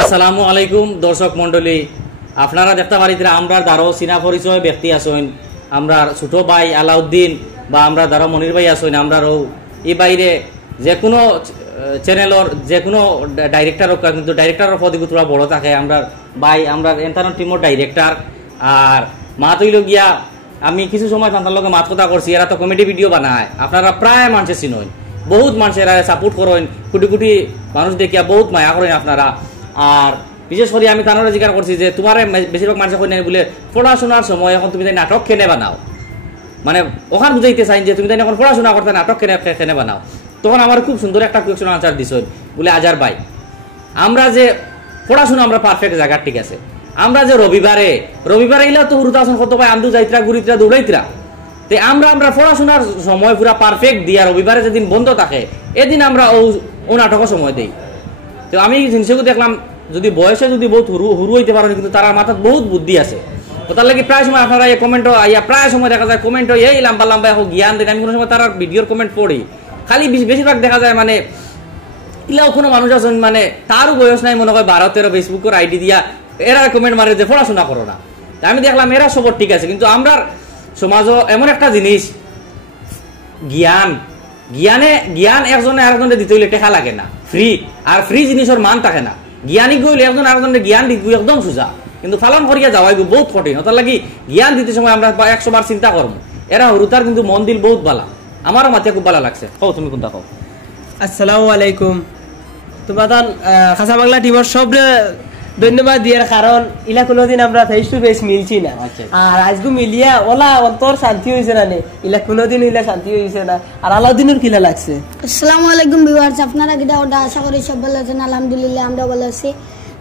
আসসালামু আলাইকুম দর্শক মন্ডলী, আপনারা দেখতে পারিতে আমরা দারো চিনা পরিচয় ব্যক্তি আসেন। আমরা ছোট ভাই আলাউদ্দিন বা আমরা দারো মনির ভাই আসেন। আমরা এই বাইরে যে কোনো চ্যানেলর যে কোনো ডাইরেক্টর হোক, কিন্তু ডাইরেক্টরের পদে তোরা বড় থাকে। আমরা ভাই আমরা এন্টারনেট টিমের ডাইরেক্টর। আর মা তৈল গিয়া আমি কিছু সময় তাদের লগে মাত কথা করছি। এরা তো কমেডি ভিডিও বানায়, আপনারা প্রায় মানুষের চিনন, বহুত মানুষের সাপোর্ট করেন, কোটি কোটি মানুষ দেখিয়া বহুত মায়া করেন আপনারা। আর বিশেষ করে আমি তানোরা জিজ্ঞাসা করছি যে তোমার বেশিরভাগ মানুষ কই নাই বলে পড়াশোনার সময় এখন তুমি নাটক কেনে বানাও, মানে ওখান বুঝাইতে চাই যে তুমি এখন পড়াশোনা করতে নাটক কেনে বানাও। তখন আমার খুব সুন্দর একটা কোয়েশ্চন আনসার দিছ বলে, আজার ভাই আমরা যে পড়াশোনা আমরা পারফেক্ট জায়গা, ঠিক আছে, আমরা যে রবিবারে এগুলো তো হুরুতা আসন কত ভাই আন্দু যাইতরা ঘুরিতরা দৌড়াইতরা, তো আমরা পড়াশোনার সময় পুরা পারফেক্ট দিয়া রবিবারে যেদিন বন্ধ থাকে এদিন আমরা ও নাটকের সময় দেই। তো আমি জিনিসগুলো দেখলাম যদি বয়সে যদি বহুত হুরু হইতে পারেন, কিন্তু তার মাথায় বহুত বুদ্ধি আছে। তো তার লাগে প্রায় সময় আপনারা এই কমেন্ট প্রায় সময় দেখা যায় কমেন্ট এই লম্বা লম্বা এখন জ্ঞান দেন। আমি কোনো সময় তার ভিডিওর কমেন্ট পড়ি, খালি বেশিরভাগ দেখা যায় মানে ইলাও কোনো মানুষ আছেন মানে তারও বয়স নাই, মনে হয় 12-13 ফেসবুকের আইডি দিয়া এরা কমেন্ট মারে যে পড়াশোনা করো না। আমি দেখলাম এরা সবর ঠিক আছে, কিন্তু আমরা সমাজও এমন একটা জিনিস জ্ঞান একজনে আরেকজনে দিতে হইলে টেকা লাগে না, ফ্রি। আর ফ্রি জিনিসের মান থাকে না। জ্ঞানী গইলে একজন আরেকজনের জ্ঞান দিতে একদম সোজা, কিন্তু পালন করিয়া যাওয়াই বহুত কঠিন। তার লাগি জ্ঞান দিতে সময় আমরা 100 বার চিন্তা করবো। এরা হরুতার কিন্তু মন দিল বহুত ভালো, আমারও মাথা খুব ভালো লাগছে। কও তুমি কোনটা কও। আসসালামু আলাইকুম। তোমার খাসা বাংলা টিমের সব ধন্যবাদ দিয়ার, কারণ ইলা কোনোদিন আমরা ফেস টু ফেস মিলছি না। আর আজকে মিলিয়া ওলা অন্তর শান্তি হয়েছে না, ইলা কোনোদিন ইলা শান্তি হয়েছে না। আর আলাউদ্দিনের কিলা লাগছে। আসসালামু আলাইকুম ভিউয়ার্স, আপনারা কিটা ওটা আশা করি সব ভালো আছেন। আলহামদুলিল্লাহ আমরা ভালো আছি।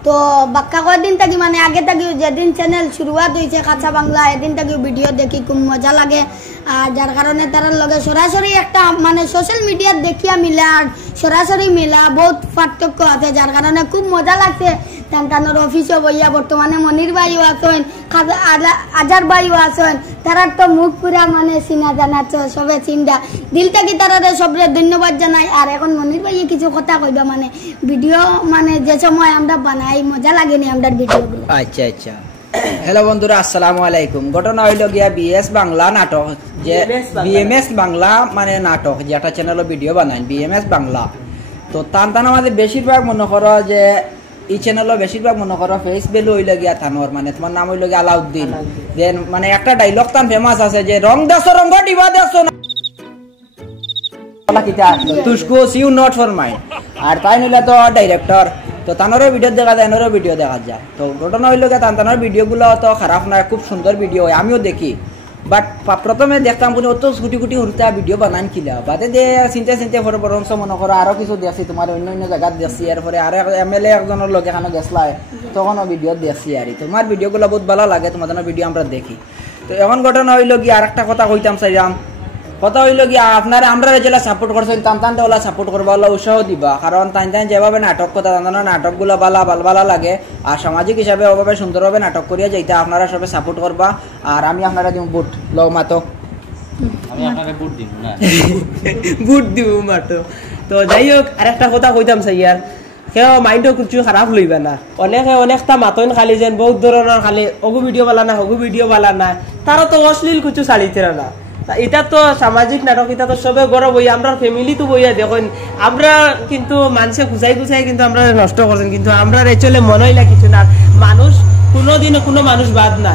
তো বাক্কা কয়েকদিন থাকি মানে আগে থাকি যেদিন চ্যানেল শুরুয়াত হয়েছে কাঁচা বাংলা, এদিন থাকি ভিডিও দেখি খুব মজা লাগে। আর যার কারণে তার লগে সরাসরি একটা মানে সোশ্যাল মিডিয়ার দেখিয়া মিলা আর সরাসরি মিলা বহুত পার্থক্য আছে, যার কারণে খুব মজা লাগছে। টানটানোর অফিসও বইয়া বর্তমানে মনির ভাইও আছেন, আজার ভাইও আছেন, তারার তো মুখ পুরা মানে চিনা জানাচ্ছ সবে চিন্তা দিল থেকে তারা সবরে ধন্যবাদ জানাই। আর এখন মনির ভাইয়ে কিছু কথা কইবা মানে ভিডিও মানে যে সময় আমরা বানাই মজা লাগেনি আমরা ভিডিওগুলো। আচ্ছা আচ্ছা, হ্যালো বন্ধুরা, আসসালামু আলাইকুম। ঘটনা হইল গিয়া বিএস বাংলা নাটক, যে বিএমএস বাংলা মানে নাটক যেটা চ্যানেল ভিডিও বানাই বিএমএস বাংলা। তো টান আমাদের বেশিরভাগ মনে করো যে এই চ্যানেল বেশিরভাগ মনে করো ফেস ভ্যালু হইল গিয়া থানোর, মানে তোমার নাম হইল গিয়া আলাউদ্দিন। দেন মানে একটা ডাইলগ টান ফেমাস আছে যে রং দাস রঙ্গ ডিবা দাস তুসকো সিউ নট ফর মাইন্ড। আর তাই নিলে তো ডাইরেক্টর, তো তানোরও ভিডিও দেখা যায়, এনোরও ভিডিও দেখা যায়। তো ঘটনা হইল গিয়ে তানোর ভিডিওগুলো তো খারাপ নয়, খুব সুন্দর ভিডিও হয়, আমিও দেখি। বাট প্রথমে দেখতাম কোনো অত কুটি কুটি হরুতা ভিডিও বানান কিলা, বাদে দিয়ে চিন্তা পরে বরঞ্চ মনে করো আরও কিছু দেখছি, তোমার অন্য জায়গাত দেখছি। এরপরে আরো MLA একজনের লগে এখানে গেছলাই, তখনও ভিডিও দেখছি। আর তোমার ভিডিওগুলো বহুত ভালো লাগে, তোমাদের ভিডিও আমরা দেখি। তো এমন ঘটনা হইল গিয়ে আর একটা কথা কইতাম চাইলাম, কথা হইল গিয়া আপনারা আমরা যেটা সাপোর্ট করছেন টানটা ওলা সাপোর্ট করবা, ওলা উৎসাহ দিবা। কারণ টান যেভাবে নাটক কথা টান নাটকগুলো ভালো লাগে। আর সামাজিক হিসাবে ওভাবে সুন্দরভাবে নাটক করিয়া যাইতে আপনারা সবাই সাপোর্ট করবা। আর আমি আপনারা দিব বুট লও মাতো, আমি আপনাকে বুট দিব না বুট দিব মাতো। তো যাই হোক, আরেকটা কথা কইতাম চাইয়ার, সেও মাইন্ডও কিছু খারাপ লইবা না। অনেকটা মাতন খালি যেন বহুত ধরনের খালি অগু ভিডিও বালা না হগু ভিডিও বালা না, তারও তো অশ্লীল কিছু চালিতে না। এটা তো সামাজিক নাটক, এটা তো সবে গড় বইয়া আমরা ফ্যামিলি তো বইয়া দেখুন। আমরা কিন্তু মানুষে গুছাই কিন্তু আমরা নষ্ট করছেন, কিন্তু আমরা চলে মনে হইলা কিছু না। মানুষ কোনোদিনও কোনো মানুষ বাদ না,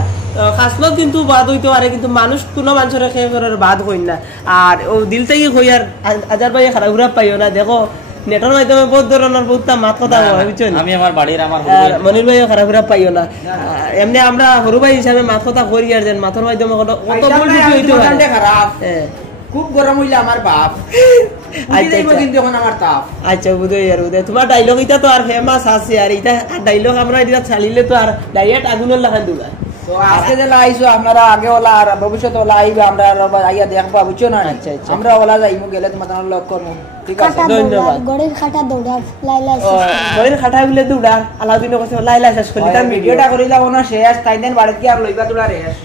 খাসলত কিন্তু বাদ হইতে পারে, কিন্তু মানুষ কোনো মানুষের খেয়ে বাদ হইন না। আর ও দিল থেকে হই আর আজার ভাই খারাপ পাইও না। দেখো নেটের মাধ্যমে বহুত ধরনের বহুতটা মাত কথা বুঝছেন, আমি আমার বাড়ির আমার মনির ভাইও খারাপ পাইও না। এমনি আমরা সরু ভাই হিসাবে মাত কথা করি আর যেন মাথর মাধ্যমে কত ভুল হইতে পারে। খুব গরম হইলে আমার বাপ কিন্তু এখন আমার তাপ। আচ্ছা বুঝই আর বুঝে তোমার ডাইলগ এটা তো আর ফেমাস আছে, আর এটা ডাইলগ আমরা এটা চালিলে তো আর ডাইরেক্ট আগুনের লাগান দুলা। তো আজকে যে আইসো আপনারা আগে ওলা আর ভবিষ্যতে ওলা আইবে, আমরা আইয়া দেখবা বুঝছো না। আচ্ছা আচ্ছা, আমরা ওলা যাইমু গেলে তোমাদের লক করবো, ঠিক আছে। ধন্যবাদ। গড়ের খাটা দৌড়া লাইলা গড়ের খাটা বলে দৌড়া আলাউদ্দিনের কাছে লাইলা শেষ করলি, ভিডিওটা করিলা ওনা শেষ, তাই দেন বাড়ি কি আর লইবা তোরা রেশ।